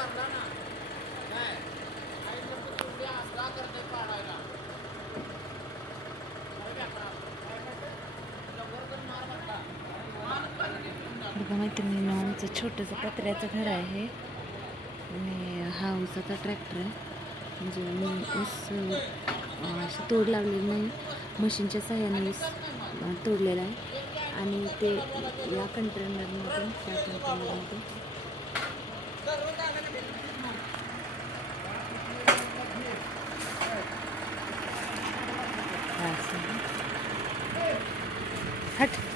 मारला ना. बघा मैत्रिणीनं आमचं छोटंसं पत्र्याचं घर आहे. आणि हा उसाचा ट्रॅक्टर आहे. म्हणजे मी ऊस अशी तोड लावलेली नाही मशीनच्या सहाय्याने ऊस तोडलेला आहे. आणि ते या कंटेनरमधून त्या कंटेनरमध्ये हट.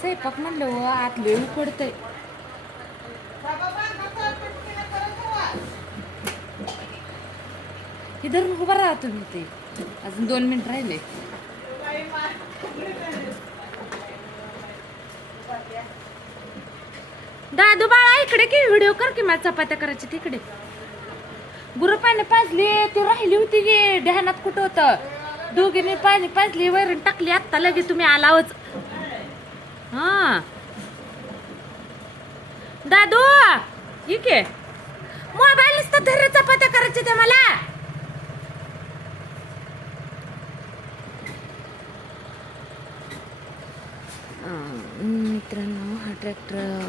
स्वयंपाक म्हणलं आत लय उकडतंय. इधर उभा राहा तुम्ही ते. अजून दोन मिनिट राहिले. दादू बाळा इकडे की व्हिडिओ कर की मला चपात्या करायची तिकडे. गुरुपाने पाजली ती राहिली होती गे ध्यानात कुठं होतं? दोघींनी पाणी पाजली वैरण टाकली आत्ता लगे तुम्ही आलावच. हा. दादू ठीक आहे मोबाईल तर धर चपात्या करायच्या त्या मला. मित्रांनो हा ट्रॅक्टर